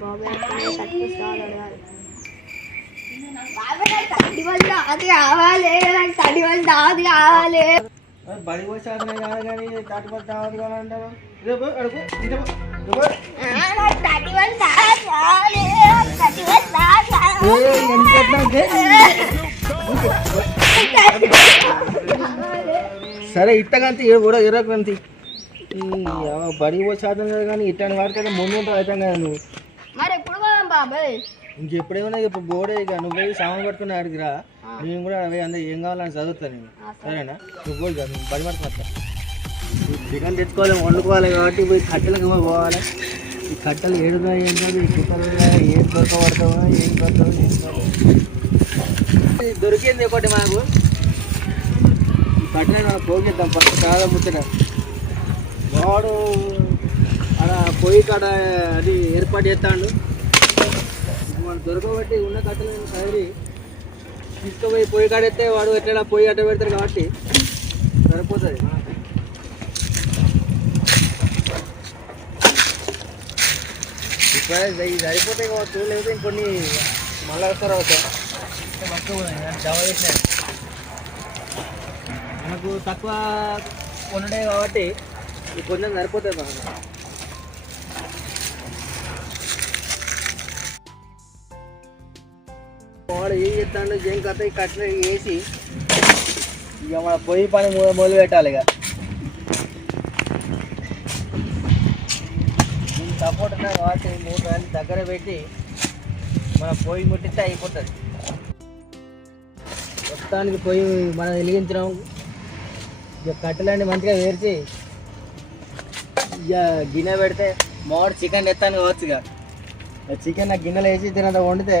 బాబాయ్ తడి వల్ల అది కావాలి, నాకు తడి వల్ల అది కావాలి. బడి వచ్చాదనే కాదు కానీ తాటి పడి తాగదు కానీ అంటారు. సరే ఇట్టగంతి కూడా ఇరగంతి బడి వచ్చాదం కదా కానీ ఇట్టని వాడికైతే ముందు అవుతాం కదా నువ్వు. మరి ఎప్పుడు బాబాయ్ ఇంకెప్పుడేమన్నా ఇప్పుడు బోర్డే ఇక నువ్వు పోయి సామాన్ పట్టుకుని అడిగిరా, నేను కూడా అవి అందరూ ఏం కావాలని చదువుతాను నేను. సరేనా నువ్వు పోయి కదా నువ్వు బడి పట్టుకున్నా చికెన్ తెచ్చుకోవాలి వండుకోవాలి కాబట్టి పోయి కట్టెలకు పోవాలి. ఈ కట్టెలు ఏడుగా ఏం కాదు, ఈ కుక్కలుగా ఏం దొరకబడతావా ఏం దొరకవు ఏం కాదు. దొరికింది ఒకటి మాకు ఈ కట్టెలు మనం పోగిద్దాం ఫస్ట్ చాలా ముచ్చట. వాడు అక్కడ పొయ్యి కాడ అది ఏర్పాటు చేస్తాడు. మనం దొరకబట్టి ఉన్న కట్టెలు సరి తీసుకుపోయి పొయ్యి కాడైతే వాడు ఎట్లా పొయ్యి అట్ట పెడతారు కాబట్టి సరిపోతుంది. ఇప్పుడు ఇది సరిపోతాయి కావచ్చు, లేకపోతే ఇంకొన్ని మళ్ళీ వస్తారు అవుతాయి. జవా చేసినాయి మనకు తక్కువ కొనడే కాబట్టి ఇది కొంచెం సరిపోతుంది మనకు. వాడు ఏం చెప్తాడు ఏం కథ ఈ కట్టెలు వేసి ఇక మన పొయ్యి పని మొదలు పెట్టాలి. ఇక దీనికి సపోర్ట్ ఉన్నాయి కాబట్టి 3 గంటల దగ్గర పెట్టి మన పొయ్యి ముట్టిస్తే అయిపోతుంది. మొత్తానికి పొయ్యి మనం వెలిగించడం ఇక కట్టెలన్నీ మంచిగా వేర్చి ఇక గిన్నె పెడితే మామిడి చికెన్ ఎత్తాను కావచ్చు. ఇక చికెన్ నాకు గిన్నెలో వేసి తినంత వండితే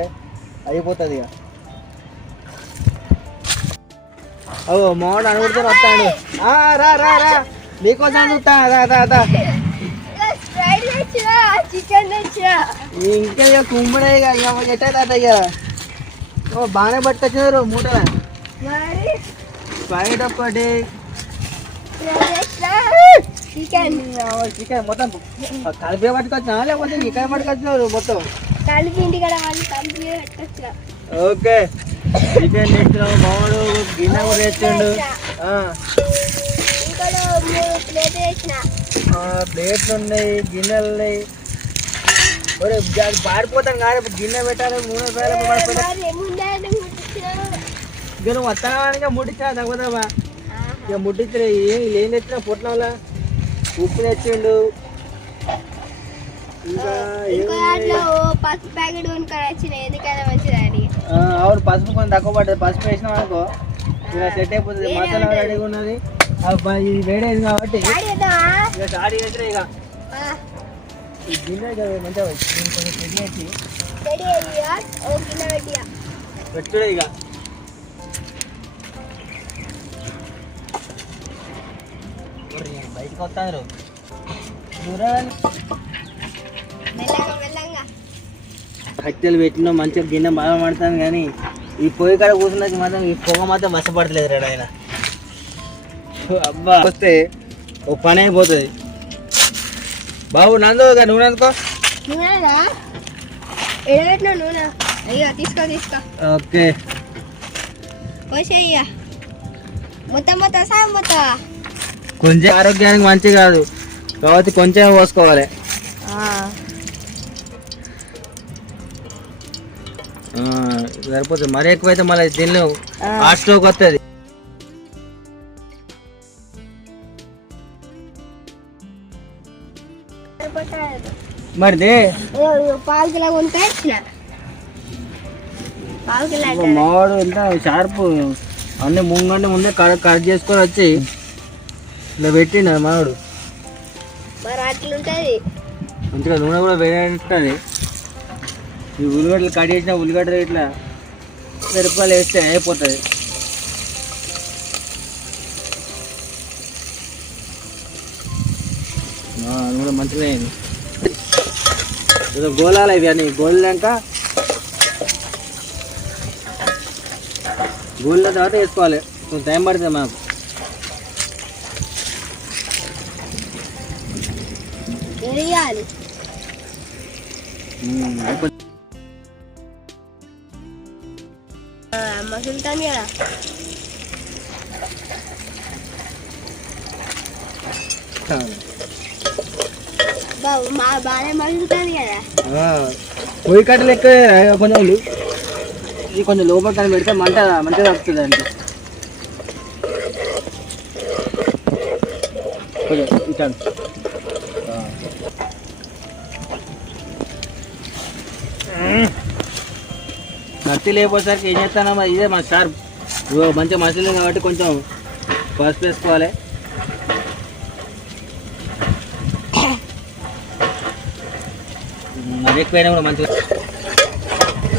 అయిపోతుంది. ఇక ఓ మామిడి అనుకుంటే వస్తాడు. రా రా రా నీకోసం చూస్తా ఇంకా ఇక కుమ్మడే ఇక ఎట్టయితే ఇక ఓ బాగానే పట్టుకొచ్చినారు మూట ప్యాకెట్ ఒక్కటి చికెన్ మొత్తం కలిపి పట్టుకొచ్చినా లేకపోతే ఇక్కడ పట్టుకొచ్చినారు మొత్తం కలిపి ఇంటికాడ వాళ్ళు కలిపి పట్టుకొచ్చిన. ఓకే చికెన్ తెచ్చినావు మామూలు గిన్నె కూడా తెచ్చిండు. ప్లేట్లు ఉన్నాయి గిన్నెలు ఉన్నాయి. పారిపోతాను కానీ గిన్నె పెట్టాలి 3 రూపాయలు ఇక నువ్వు వస్తానా ముట్టించా తగ్గుతావా. ఇక ముట్టించిన ఏం తెచ్చినా పొట్లంలో ఉప్పు తెచ్చిండు. పసుపు ప్యాకెట్ కొనుక్కొని ఎందుకైనా మంచిదని. అవును పసుపు కొంచెం తక్కువ పడ్డది. పసుపు వేసినాం అనుకో ఇలా సెట్ అయిపోతుంది. మసాలా రెడీగా ఉన్నది ఇది వేడైంది కాబట్టి ఇక స్టార్ట్ చేసినా. ఇక ఈ గిన్నె కదా మంచిగా కొంచెం గిన్నె వేసి పెట్టుడే. ఇక బయటకు వస్తారు కట్టెలు పెట్టినా మంచిగా గిన్నె బాగా పడతాను కానీ ఈ పొయ్యి కాడ కూర్చున్నది మాత్రం ఈ పొగ మాత్రం మసపడతలేదు రేడు ఆయన. అబ్బా వస్తే ఓ పని అయిపోతుంది. బాబు నందు నూనె అనుకో. ఓకే కొంచెం ఆరోగ్యానికి మంచిది కాదు కాబట్టి కొంచెం పోసుకోవాలి. సరిపోతుంది. మరీ ఎక్కువైతే మళ్ళీ దీనిలో హార్ట్ స్ట్రోక్ వస్తుంది. మరి మావాడు ఎంత షార్ప్ అన్నీ ముంగంటే ముందే కట్ చేసుకొని వచ్చి ఇలా పెట్టిండు మావాడు. మంచిగా నూనె కూడా వేస్తుంది. ఈ ఉల్లిగడ్డలు కట్ చేసిన ఉల్లిగడ్డలు ఇట్లా 10 రూపాయలు వేస్తే అయిపోతుంది. కూడా మంచిగా అయింది. గోలాలి ఇవి అని గోలినాక గోలిన తర్వాత వేసుకోవాలి. కొంచెం టైం పడుతుంది మాకు. మసులుతాను కదా. బాబు మా బాగా మసులుతాను కదా. పొయ్యి కట్ట లెక్క కొంచెం ఇది కొంచెం లోపల కానీ పెడితే మంట మంచిగా తగ్గుతుంది అంటే కొంచెం ఇటాను. నత్తి లేకపోసరికి ఏం చేస్తానమ్మా, ఇదే మా సార్ మంచిగా మసాలా కాబట్టి కొంచెం పసుపు వేసుకోవాలి. అది ఎక్కువైనా కూడా మంచిగా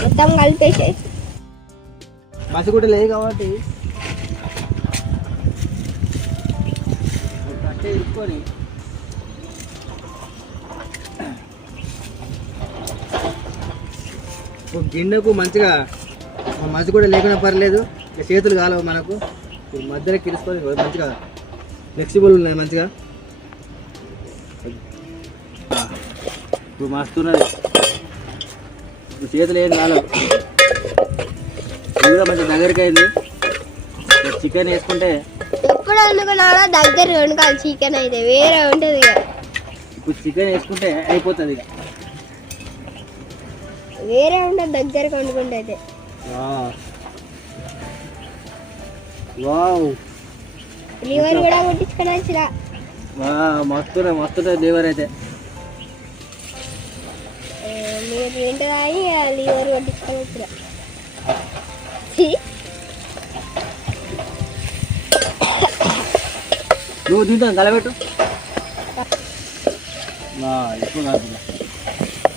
మొత్తం కలిపేసి మసి కూడా లేదు కాబట్టి కట్టే ఇరుక్కొని గిన్నెకు మంచిగా మసి కూడా లేకుండా పర్లేదు, చేతులు కాలవు మనకు. మధ్యలో కిరుసుకొని మంచిగా ఫ్లెక్సిబుల్ ఉన్నాయి మంచిగా. ఇప్పుడు మస్తున్నది, ఇప్పుడు చేతులు ఏం కాలవు. ఇది కూడా మంచిగా దగ్గరికి అయింది. చికెన్ వేసుకుంటే ఎప్పుడు అనుకున్నాడో దగ్గర వండుకోవాలి. చికెన్ అయితే వేరే ఉంటుంది ఇక. ఇప్పుడు చికెన్ వేసుకుంటే అయిపోతుంది ఇక. వేరే ఉంటుంది దగ్గరకు వండుకుంటే అయితే. వావ్, లివర్ కూడా కొట్టించుకొని వచ్చిన. మస్తు లివర్ అయితే. మీరు ఏంటో అని లివర్ కొట్టించుకొని వచ్చిన. నువ్వు దీంతో కలబెట్టు. ఇప్పుడు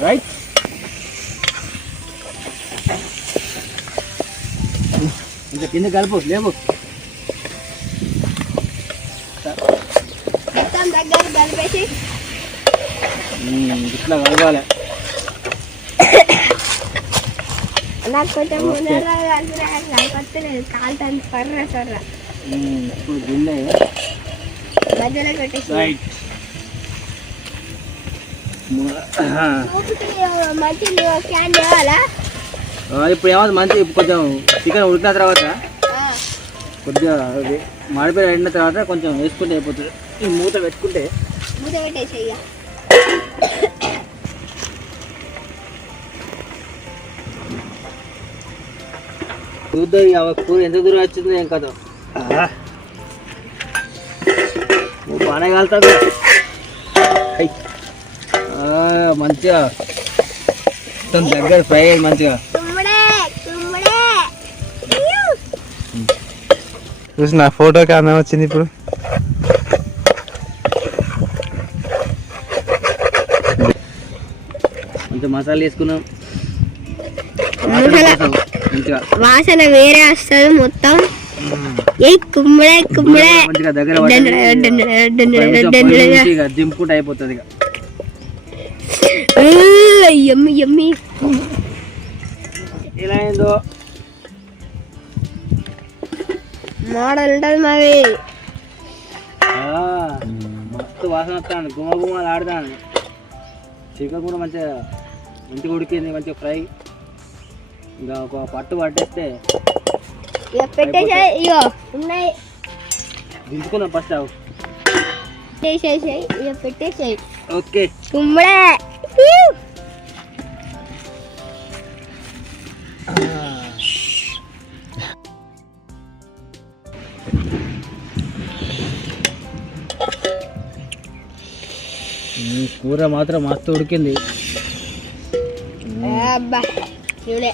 రైట్. ఇంకా కింద కలుపు లేవు. మొత్తం దగ్గర కలిపేసి ఇట్లా కలపాలి. నాకు కొంచెం ముందర కలిపలేదు, కాలుతాను పర్ర సొర్ర. ఇప్పుడు గిన్నె మధ్యలో పెట్టేసి మంచి క్యాన్ తేవాలా. ఇప్పుడు ఏమో మంచి కొంచెం చికెన్ ఉడికిన తర్వాత కొద్దిగా మాడిపోయి ఎండిన తర్వాత కొంచెం వేసుకుంటే అయిపోతుంది. ఈ మూత పెట్టుకుంటే మూత పెట్టేసి ఇక చూద్దాం ఇక కూర ఎంత దూరం వచ్చింది ఏం కదా. నువ్వు బాగానే కాలుతావు. మంచిగా మొత్తం దగ్గర ఫ్రై అయ్యి మంచిగా చూసి నా ఫోటోకి అందం వచ్చింది. ఇప్పుడు మంచిగా మసాలా వేసుకున్నాం. వాసన వేరే వస్తుంది మొత్తం. కుమ్మడే మంచిగా దగ్గర దింపుకుంటే అయిపోతుంది ఇక. యమ్మి యమ్మి ఎలా అయిందో మోడల్ ఉంటుంది మరి. మస్తు వాసన వస్తాను, గుమ్మ గుమ్మలు ఆడుతాను. చికెన్ కూడా మంచిగా ఉడికింది, మంచిగా ఫ్రై. ఇంకా ఒక పట్టు పట్టేస్తే ఇక పెట్టేసాయి. ఇగో ఉన్నాయి, దించుకున్నాం ఫస్ట్. పెట్టేసేసాయి ఇక పెట్టేసాయి. ఓకే కుమ్మడే కూర మాత్రం మస్తు ఉడికింది. అబ్బా చూడే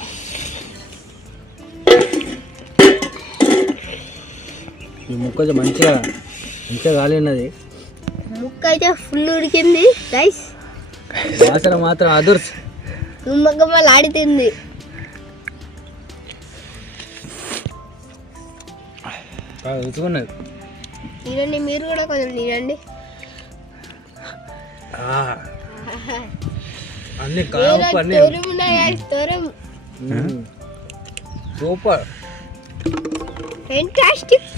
ఈ ముక్క మంచిగా కాలినది. ముక్క అయితే ఫుల్ ఉడికింది రైస్. వాసన మాత్రం అదుర్స్ గుమ్మగుమ్మలు ఆడుతుంది. రుచుకున్నది. తినండి మీరు కూడా కొంచెం తినండి. అన్ని సూపర్ ఫెంటాస్టిక్.